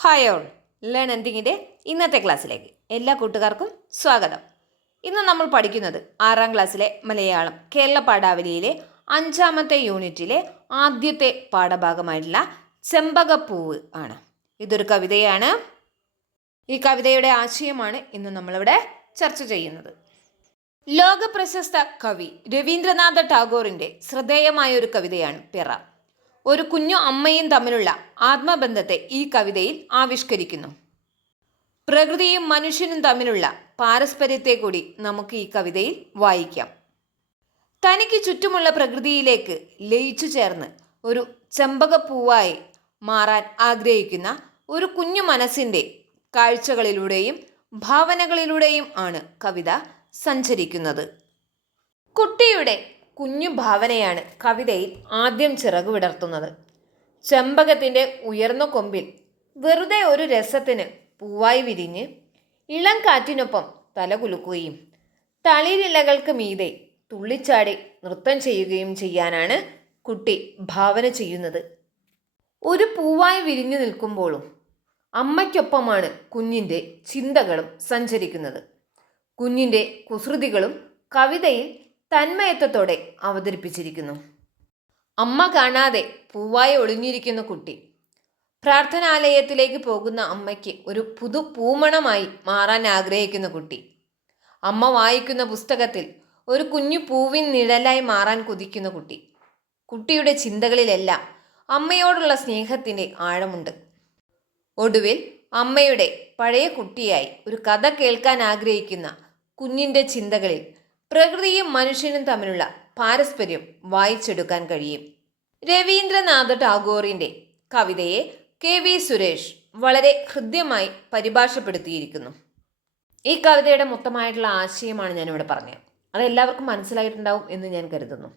Hi all learn എന്തിങ്ങിന്റെ ഇന്നത്തെ ക്ലാസ്സിലേക്ക് എല്ലാ കൂട്ടുകാർക്കും സ്വാഗതം. ഇന്ന് നമ്മൾ പഠിക്കുന്നത് ആറാം ക്ലാസ്സിലെ മലയാളം കേരള പാഠാവലിയിലെ അഞ്ചാമത്തെ യൂണിറ്റിലെ ആദ്യത്തെ പാഠഭാഗമായിട്ടുള്ള ചെമ്പകപ്പൂവ് ആണ്. ഇതൊരു കവിതയാണ്. ഈ കവിതയുടെ ആശയമാണ് ഇന്ന് നമ്മളിവിടെ ചർച്ച ചെയ്യുന്നത്. ലോകപ്രശസ്ത കവി രവീന്ദ്രനാഥ ടാഗോറിന്റെ ശ്രദ്ധേയമായ ഒരു കവിതയാണ് പിറ. ഒരു കുഞ്ഞു അമ്മയും തമ്മിലുള്ള ആത്മബന്ധത്തെ ഈ കവിതയിൽ ആവിഷ്കരിക്കുന്നു. പ്രകൃതിയും മനുഷ്യനും തമ്മിലുള്ള പാരസ്പര്യത്തെ കൂടി നമുക്ക് ഈ കവിതയിൽ വായിക്കാം. തനിക്ക് ചുറ്റുമുള്ള പ്രകൃതിയിലേക്ക് ലയിച്ചു ചേർന്ന് ഒരു ചെമ്പകപ്പൂവായി മാറാൻ ആഗ്രഹിക്കുന്ന ഒരു കുഞ്ഞു മനസ്സിന്റെ കാഴ്ചകളിലൂടെയും ഭാവനകളിലൂടെയും ആണ് കവിത സഞ്ചരിക്കുന്നത്. കുട്ടിയുടെ കുഞ്ഞു ഭാവനയാണ് കവിതയിൽ ആദ്യം ചിറകു വിടർത്തുന്നത്. ചെമ്പകത്തിന്റെ ഉയർന്ന കൊമ്പിൽ വെറുതെ ഒരു രസത്തിന് പൂവായി വിരിഞ്ഞ് ഇളം കാറ്റിനൊപ്പം തലകുലുക്കുകയും തളിരിലകൾക്ക് മീതെ തുള്ളിച്ചാടി നൃത്തം ചെയ്യുകയും ചെയ്യാനാണ് കുട്ടി ഭാവന ചെയ്യുന്നത്. ഒരു പൂവായി വിരിഞ്ഞു നിൽക്കുമ്പോഴും അമ്മയ്ക്കൊപ്പമാണ് കുഞ്ഞിന്റെ ചിന്തകളും സഞ്ചരിക്കുന്നത്. കുഞ്ഞിന്റെ കുസൃതികളും കവിതയിൽ തന്മയത്വത്തോടെ അവതരിപ്പിച്ചിരിക്കുന്നു. അമ്മ കാണാതെ പൂവായി ഒളിഞ്ഞിരിക്കുന്ന കുട്ടി. പ്രാർത്ഥനാലയത്തിലേക്ക് പോകുന്ന അമ്മയ്ക്ക് ഒരു പുതു പൂമണമായി മാറാൻ ആഗ്രഹിക്കുന്ന കുട്ടി. അമ്മ വായിക്കുന്ന പുസ്തകത്തിൽ ഒരു കുഞ്ഞു പൂവിൻ നിഴലായി മാറാൻ കൊതിക്കുന്ന കുട്ടി. കുട്ടിയുടെ ചിന്തകളിലെല്ലാം അമ്മയോടുള്ള സ്നേഹത്തിന്റെ ആഴമുണ്ട്. ഒടുവിൽ അമ്മയുടെ പഴയ കുട്ടിയായി ഒരു കഥ കേൾക്കാൻ ആഗ്രഹിക്കുന്ന കുഞ്ഞിന്റെ ചിന്തകളിൽ പ്രകൃതിയും മനുഷ്യനും തമ്മിലുള്ള പാരസ്പര്യം വായിച്ചെടുക്കാൻ കഴിയും. രവീന്ദ്രനാഥ ടാഗോറിന്റെ കവിതയെ കെ വി സുരേഷ് വളരെ ഹൃദ്യമായി പരിഭാഷപ്പെടുത്തിയിരിക്കുന്നു. ഈ കവിതയുടെ മൊത്തമായിട്ടുള്ള ആശയമാണ് ഞാനിവിടെ പറഞ്ഞത്. അത് എല്ലാവർക്കും മനസ്സിലായിട്ടുണ്ടാവും എന്ന് ഞാൻ കരുതുന്നു.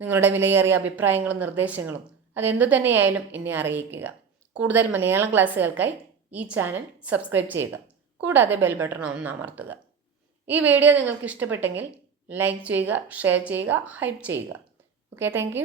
നിങ്ങളുടെ വിലയേറിയ അഭിപ്രായങ്ങളും നിർദ്ദേശങ്ങളും അതെന്തു തന്നെയായാലും എന്നെ അറിയിക്കുക. കൂടുതൽ മലയാളം ക്ലാസ്സുകൾക്കായി ഈ ചാനൽ സബ്സ്ക്രൈബ് ചെയ്യുക. കൂടാതെ ബെൽ ബട്ടൺ ഒന്ന് അമർത്തുക. ഈ വീഡിയോ നിങ്ങൾക്ക് ഇഷ്ടപ്പെട്ടെങ്കിൽ ലൈക്ക് ചെയ്യുക ഷെയർ ചെയ്യുക ഹൈപ്പ് ചെയ്യുക ഓക്കെ താങ്ക്